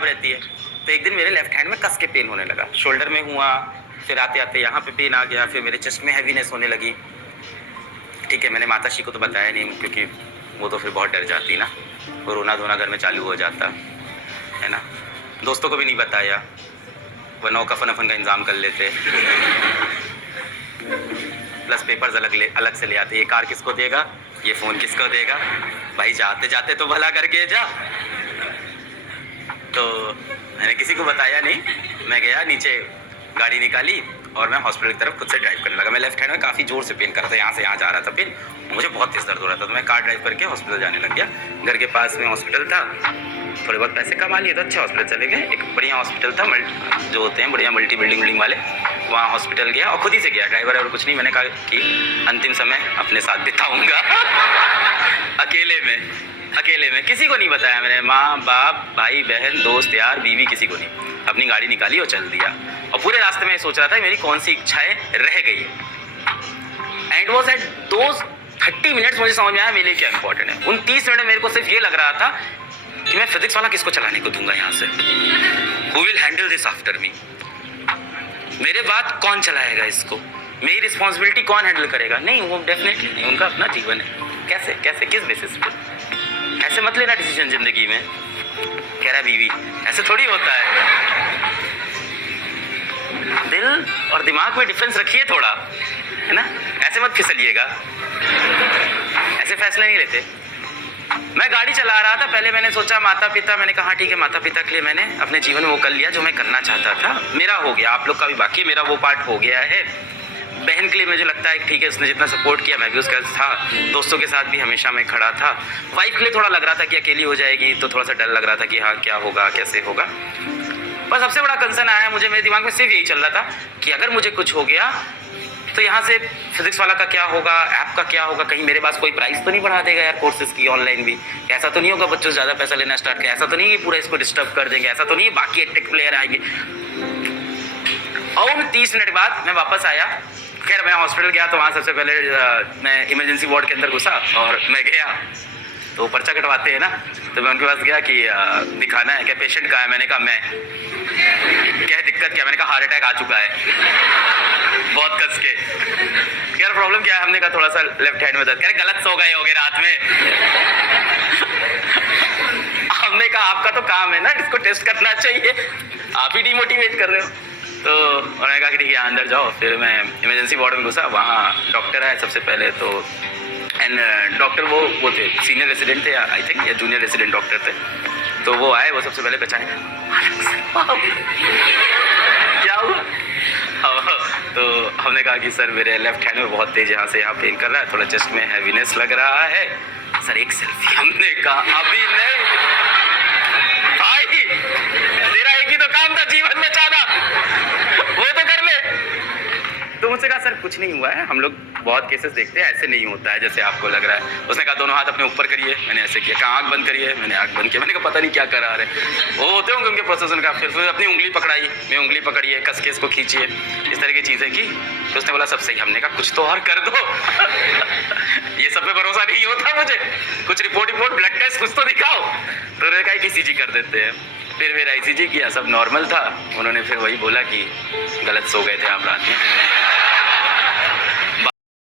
ख़राब रहती है। तो एक दिन मेरे लेफ्ट हैंड में कस के पेन होने लगा, शोल्डर में हुआ, फिर आते आते यहाँ पे पेन आ गया, फिर मेरे चेस्ट में हैवीनेस होने लगी। ठीक है, मैंने माताश्री को तो बताया नहीं, क्योंकि वो तो फिर बहुत डर जाती ना, वो रोना धोना घर में चालू हो जाता है ना। दोस्तों को भी नहीं बताया, वरना कफन अफन का इंतज़ाम कर लेते। प्लस पेपर्स अलग से ले आते, ये कार किसको देगा, ये फ़ोन किसको देगा, भाई जाते जाते तो भला करके जा। तो मैंने किसी को बताया नहीं, मैं गया नीचे, गाड़ी निकाली और मैं हॉस्पिटल की तरफ खुद से ड्राइव करने लगा। मैं लेफ्ट हैंड में काफ़ी ज़ोर से पेन कर रहा था, यहाँ से यहाँ जा रहा था पेन, मुझे बहुत तेज़ दर्द हो रहा था। तो मैं कार ड्राइव करके हॉस्पिटल जाने लग गया। घर के पास में हॉस्पिटल था, थोड़े बहुत पैसे कमा लिए तो अच्छा हॉस्पिटल चले गए। एक बढ़िया हॉस्पिटल था, जो होते हैं बढ़िया मल्टी बिल्डिंग वाले, वहाँ हॉस्पिटल गया और खुद ही से गया, ड्राइवर और कुछ नहीं। मैंने कहा कि अंतिम समय अपने साथ बिताऊँगा अकेले में, किसी को नहीं बताया मैंने, माँ बाप भाई बहन दोस्त यार बीवी, किसी को नहीं। अपनी गाड़ी निकाली और चल दिया। और पूरे रास्ते में सोच रहा था मेरी कौन सी इच्छाएं रह गई है। And was at those 30 minutes मुझे समझ में आया मेरे लिए क्या इंपॉर्टेंट है। उन 30 मिनट में मेरे को सिर्फ ये लग रहा था कि मैं फिजिक्स वाला किसको चलाने को दूंगा यहाँ से, who will handle this after me, मेरे बाद कौन चलाएगा इसको, मेरी रिस्पॉन्सिबिलिटी कौन हैंडल करेगा। नहीं, वो डेफिनेटली नहीं, उनका अपना जीवन है। कैसे किस बेसिस पे, ऐसे मत लेना डिसीजन जिंदगी में। कह रहा बीवी, ऐसे थोड़ी होता है। दिल और दिमाग में डिफरेंस रखिए थोड़ा, है ना, ऐसे मत फिसलिएगा, ऐसे फैसले नहीं लेते। मैं गाड़ी चला रहा था, पहले मैंने सोचा माता पिता, मैंने कहा ठीक है माता पिता के लिए मैंने अपने जीवन में वो कर लिया जो मैं करना चाहता था, मेरा हो गया, आप लोग का भी बाकी, मेरा वो पार्ट हो गया है। बहन के लिए मुझे लगता है ठीक है, उसने जितना सपोर्ट किया मैं भी उसका था, दोस्तों के साथ भी हमेशा मैं खड़ा था। वाइफ के लिए थोड़ा लग रहा था कि अकेली हो जाएगी, तो थोड़ा सा डर लग रहा था कि हाँ क्या होगा कैसे होगा। पर सबसे बड़ा कंसर्न आया मुझे, मेरे दिमाग में सिर्फ यही चल रहा था कि अगर मुझे कुछ हो गया तो यहाँ से फिजिक्स वाला का क्या होगा, ऐप का क्या होगा, कहीं मेरे पास कोई प्राइस तो नहीं बढ़ा देगा यार कोर्सेज की ऑनलाइन भी, ऐसा तो नहीं होगा बच्चों से ज़्यादा पैसा लेना स्टार्ट किया, ऐसा तो नहीं है कि पूरा इसको डिस्टर्ब कर देंगे, ऐसा तो नहीं है बाकी टेक प्लेयर आएंगे। और 30 मिनट बाद मैं वापस आया। खैर मैं हॉस्पिटल गया तो वहाँ सबसे पहले मैं इमरजेंसी वार्ड के अंदर घुसा और मैं गया तो पर्चा कटवाते हैं ना, तो मैं उनके पास गया कि दिखाना है क्या, पेशेंट कहाँ है, मैंने कहा मैं, क्या दिक्कत क्या, मैंने कहा हार्ट अटैक आ चुका है, बहुत कस के। यार प्रॉब्लम क्या है, हमने कहा थोड़ा सा लेफ्ट हैंड में दर्द, कह रहे गलत सो गए होगे रात में। हमने कहा आपका तो काम है ना इसको टेस्ट करना चाहिए, आप ही डिमोटिवेट कर रहे हो। तो उन्होंने कहा कि ठीक है अंदर जाओ। फिर मैं इमरजेंसी वार्ड में घुसा, वहाँ डॉक्टर आए सबसे पहले तो, एंड डॉक्टर वो थे सीनियर रेसिडेंट थे आई थिंक, या जूनियर रेसिडेंट डॉक्टर थे। तो वो आए, वो सबसे पहले पहचाने क्या हुआ। तो हमने कहा कि सर मेरे लेफ्ट हैंड में बहुत तेज यहाँ से यहाँ पेन कर रहा है, थोड़ा चेस्ट में हैवीनेस लग रहा है सर, एक सेल्फी। हमने कहा अभी नहीं भाई, तेरा एक ही तो काम था जीवन में चाहना, वो तो कर ले। तो मुझसे कहा सर कुछ नहीं हुआ है, हम लोग बहुत केसेस देखते हैं, ऐसे नहीं होता है जैसे आपको लग रहा है। उसने कहा दोनों हाथ अपने ऊपर करिए, मैंने ऐसे किया। कहा आँख बंद करिए, मैंने आँख बंद किया। मैंने कहा पता नहीं क्या करा रहे, वो होते होंगे उनके प्रोसेस का। फिर अपनी उंगली पकड़ाई, मैं उंगली पकड़िए, कस के इसको खींचिए, इस तरह की चीज़ें की। तो उसने बोला सब सही। हमने कहा कुछ तो और कर दो ये सब पे भरोसा नहीं होता मुझे, कुछ रिपोर्ट ब्लड टेस्ट कुछ तो दिखाओ। तो उन्होंने कहा ECG कर देते हैं। फिर मेरा ECG किया, सब नॉर्मल था। उन्होंने फिर वही बोला कि गलत सो गए थे आप रात में।